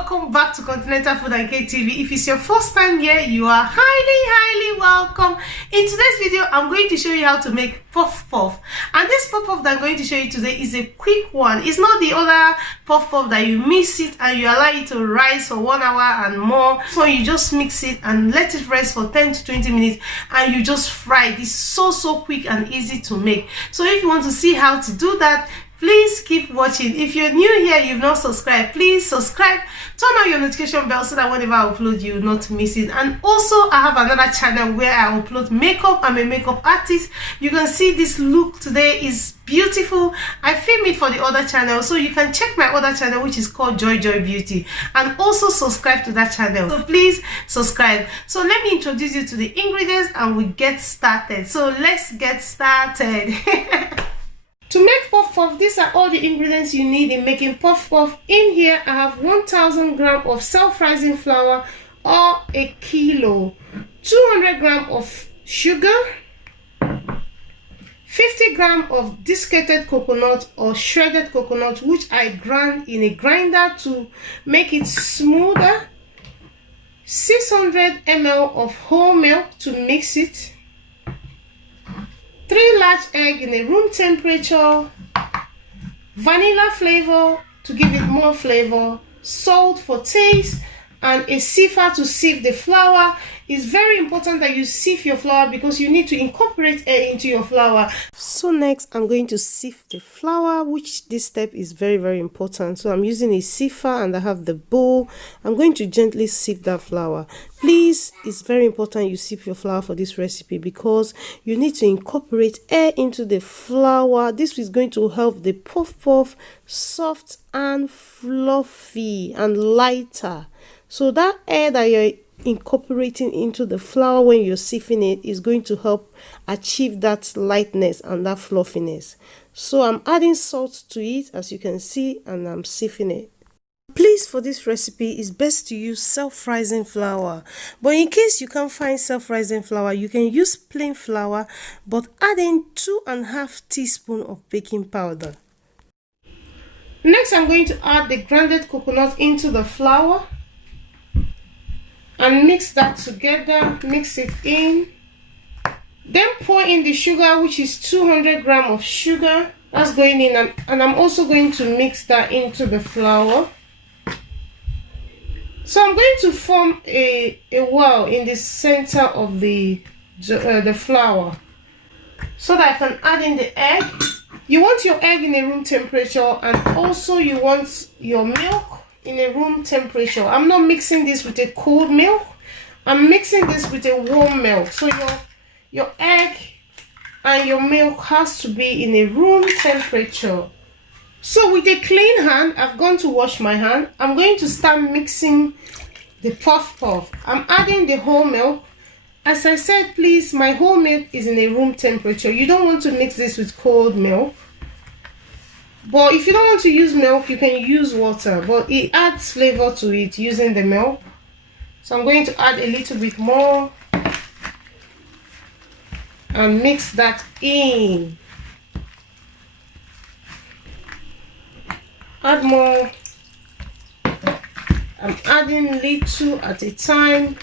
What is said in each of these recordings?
welcome back to Continental Food and Cake TV. If it's your first time here, you are highly welcome. In today's video, I'm going to show you how to make puff puff, and this puff puff that I'm going to show you today is a quick one. It's not the other puff puff that you mix it and you allow it to rise for 1 hour and more. So you just mix it and let it rest for 10 to 20 minutes and you just fry it. It's so quick and easy to make. So if you want to see how to do that, please keep watching. If you're new here, you've not subscribed, please subscribe, turn on your notification bell so that whenever I upload, you will not miss it. And also, I have another channel where I upload makeup. I'm a makeup artist. You can see this look today is beautiful. I film it for the other channel, so you can check my other channel, which is called Joy Beauty, and also subscribe to that channel. So please subscribe. So let me introduce you to the ingredients and we get started. So let's get started. To make puff puff, these are all the ingredients you need in making puff puff. In here, I have 1000 grams of self-rising flour or a kilo, 200 grams of sugar, 50 grams of desiccated coconut or shredded coconut, which I grind in a grinder to make it smoother, 600 ml of whole milk to mix it, 3 large eggs in a room temperature, vanilla flavor to give it more flavor, salt for taste, and a sifter to sift the flour. It's very important that you sift your flour because you need to incorporate air into your flour. So next, I'm going to sift the flour, which this step is very important. So I'm using a sifter and I have the bowl. I'm going to gently sift that flour. Please, it's very important you sift your flour for this recipe because you need to incorporate air into the flour. This is going to help the puff puff soft and fluffy and lighter. So that air that you're incorporating into the flour when you're sifting it is going to help achieve that lightness and that fluffiness. So I'm adding salt to it, as you can see, and I'm sifting it. Please, for this recipe, it's best to use self-rising flour. But in case you can't find self-rising flour, you can use plain flour, but add in 2.5 teaspoons of baking powder. Next, I'm going to add the grounded coconut into the flour and mix that together. Mix it in. Then pour in the sugar, which is 200 grams of sugar. That's going in, and I'm also going to mix that into the flour. So I'm going to form a well in the center of the flour so that I can add in the egg. You want your egg in a room temperature, and also you want your milk in a room temperature. I'm not mixing this with a cold milk. I'm mixing this with a warm milk. So your egg and your milk has to be in a room temperature. So with a clean hand, I've gone to wash my hand. I'm going to start mixing the puff puff. I'm adding the whole milk. As I said, please, my whole milk is in a room temperature. You don't want to mix this with cold milk. But if you don't want to use milk, you can use water, but it adds flavor to it using the milk. So I'm going to add a little bit more and mix that in. Add more. I'm adding little at a time.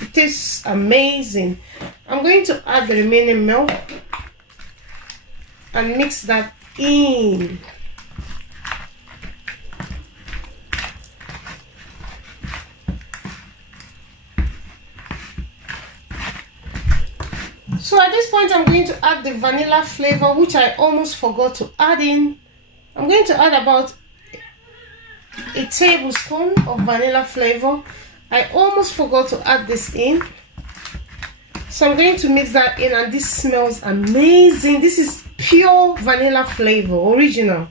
It tastes amazing. I'm going to add the remaining milk and mix that in. So at this point, I'm going to add the vanilla flavor, which I almost forgot to add in. I'm going to add about a tablespoon of vanilla flavor. I almost forgot to add this in. So I'm going to mix that in, and this smells amazing. This is pure vanilla flavor, original.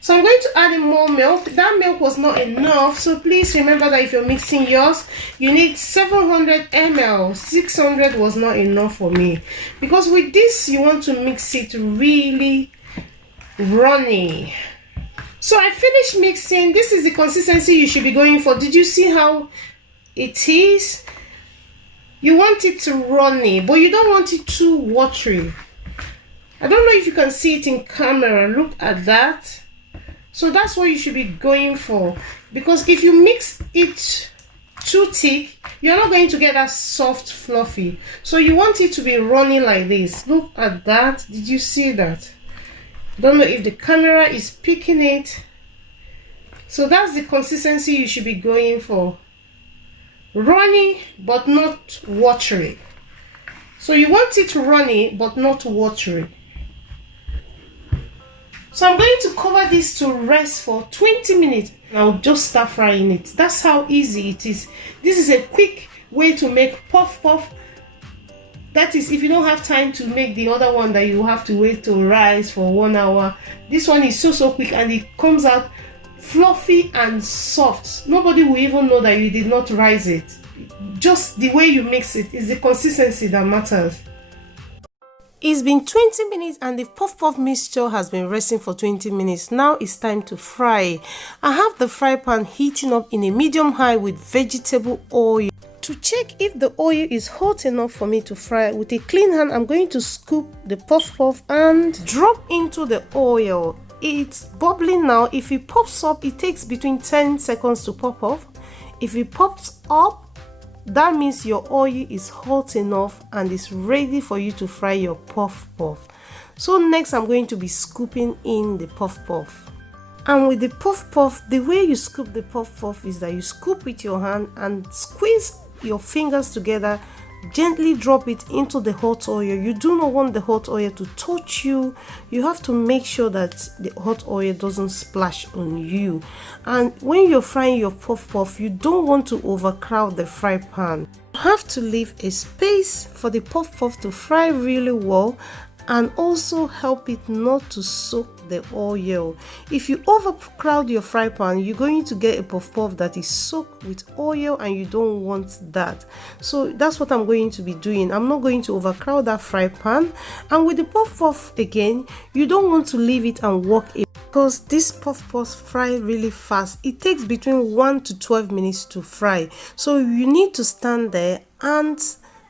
So I'm going to add in more milk. That milk was not enough, so please remember that if you're mixing yours, you need 700 ml. 600 was not enough for me, because with this you want to mix it really runny. So I finished mixing. This is the consistency you should be going for. Did you see how it is? You want it to runny, but you don't want it too watery. I don't know if you can see it in camera. Look at that. So that's what you should be going for, because if you mix it too thick, you're not going to get that soft fluffy. So you want it to be running like this. Look at that. Did you see that? Don't know if the camera is picking it. So that's the consistency you should be going for. Runny but not watery. So you want it runny but not watery. So I'm going to cover this to rest for 20 minutes. I'll just start frying it. That's how easy it is. This is a quick way to make puff puff. That is, if you don't have time to make the other one that you have to wait to rise for 1 hour. This one is so quick, and it comes out fluffy and soft. Nobody will even know that you did not rise it. Just the way you mix it is the consistency that matters. It's been 20 minutes and the puff puff mixture has been resting for 20 minutes. Now it's time to fry. I have the fry pan heating up in a medium high with vegetable oil. To check if the oil is hot enough for me to fry, with a clean hand I'm going to scoop the puff puff and drop into the oil. It's bubbling now. If it pops up, it takes between 10 seconds to pop up. If it pops up, that means your oil is hot enough and is ready for you to fry your puff puff. So next I'm going to be scooping in the puff puff. And with the puff puff, the way you scoop the puff puff is that you scoop with your hand and squeeze your fingers together. Gently drop it into the hot oil. You do not want the hot oil to touch you. You have to make sure that the hot oil doesn't splash on you. And when you're frying your puff puff, you don't want to overcrowd the fry pan. You have to leave a space for the puff puff to fry really well, and also help it not to soak the oil. If you overcrowd your fry pan, you're going to get a puff puff that is soaked with oil, and you don't want that. So that's what I'm going to be doing. I'm not going to overcrowd that fry pan. And with the puff puff again, you don't want to leave it and walk it, because this puff puff fry really fast. It takes between 1 to 12 minutes to fry. So you need to stand there and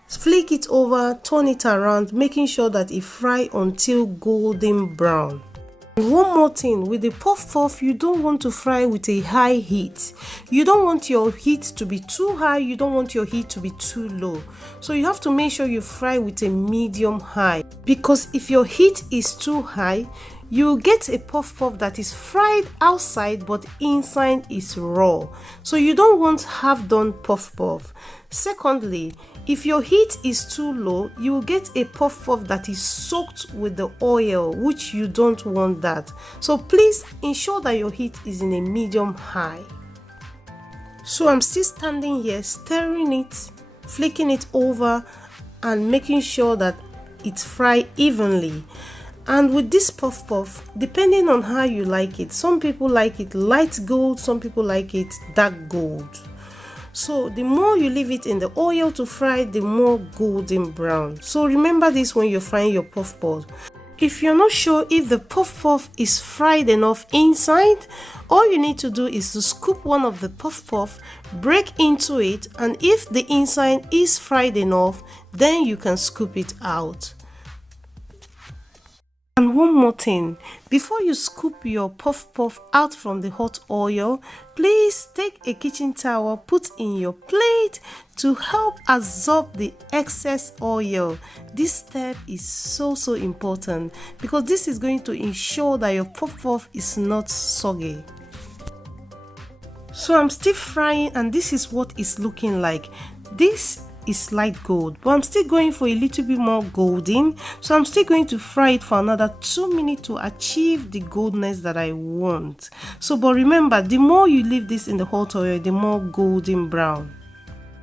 flick it over, turn it around, making sure that it fry until golden brown. And one more thing, with the puff puff, you don't want to fry with a high heat. You don't want your heat to be too high, you don't want your heat to be too low. So you have to make sure you fry with a medium high, because if your heat is too high, you get a puff puff that is fried outside but inside is raw. So you don't want half done puff puff. Secondly, if your heat is too low, you will get a puff puff that is soaked with the oil, which you don't want that. So please ensure that your heat is in a medium high. So I'm still standing here stirring it, flicking it over and making sure that it's fried evenly. And with this puff puff, depending on how you like it, some people like it light gold, some people like it dark gold. So the more you leave it in the oil to fry, the more golden brown. So remember this when you're frying your puff puff. If you're not sure if the puff puff is fried enough inside, all you need to do is to scoop one of the puff puff, break into it, and if the inside is fried enough, then you can scoop it out. And one more thing, before you scoop your puff puff out from the hot oil, please take a kitchen towel, put in your plate to help absorb the excess oil. This step is so important, because this is going to ensure that your puff puff is not soggy. So I'm still frying, and this is what it's looking like. This is light gold, but I'm still going for a little bit more golden, so I'm still going to fry it for another 2 minutes to achieve the goldness that I want. So but remember, the more you leave this in the hot oil, the more golden brown.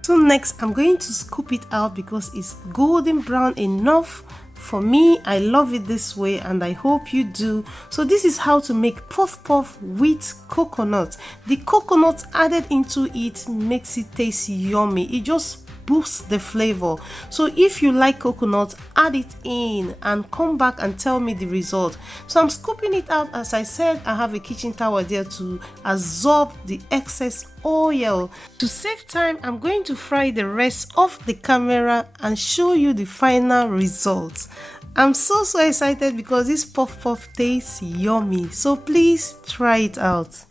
So next I'm going to scoop it out because it's golden brown enough for me. I love it this way and I hope you do. So this is how to make puff puff with coconut. The coconut added into it makes it taste yummy. It just boost the flavor. So if you like coconut, add it in and come back and tell me the result. So I'm scooping it out. As I said, I have a kitchen towel there to absorb the excess oil. To save time, I'm going to fry the rest off the camera and show you the final results. I'm so excited because this puff puff tastes yummy, so please try it out.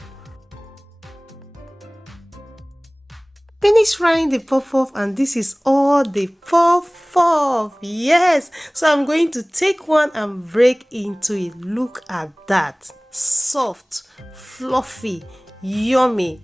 Finish frying the puff puff and this is all the puff puff. Yes, so I'm going to take one and break into it. Look at that, soft, fluffy, yummy,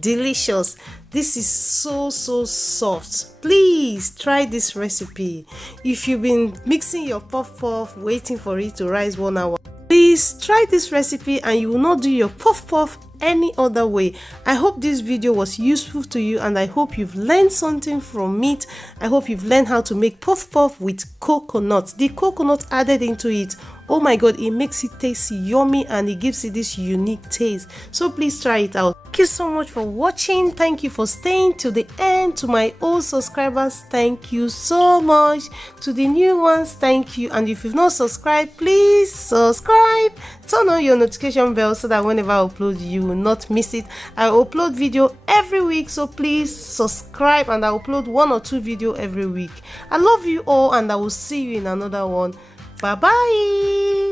delicious. This is so soft. Please try this recipe. If you've been mixing your puff puff waiting for it to rise 1 hour, please try this recipe and you will not do your puff puff any other way. I hope this video was useful to you and I hope you've learned something from it. I hope you've learned how to make puff puff with coconut. The coconut added into it, oh my god, it makes it taste yummy and it gives it this unique taste. So please try it out. Thank you so much for watching. Thank you for staying to the end. To my old subscribers, thank you so much. To the new ones, thank you. And if you've not subscribed, please subscribe. Turn on your notification bell so that whenever I upload, you will not miss it. I upload video every week, so please subscribe, and I upload 1 or 2 videos every week. I love you all and I will see you in another one. Bye bye.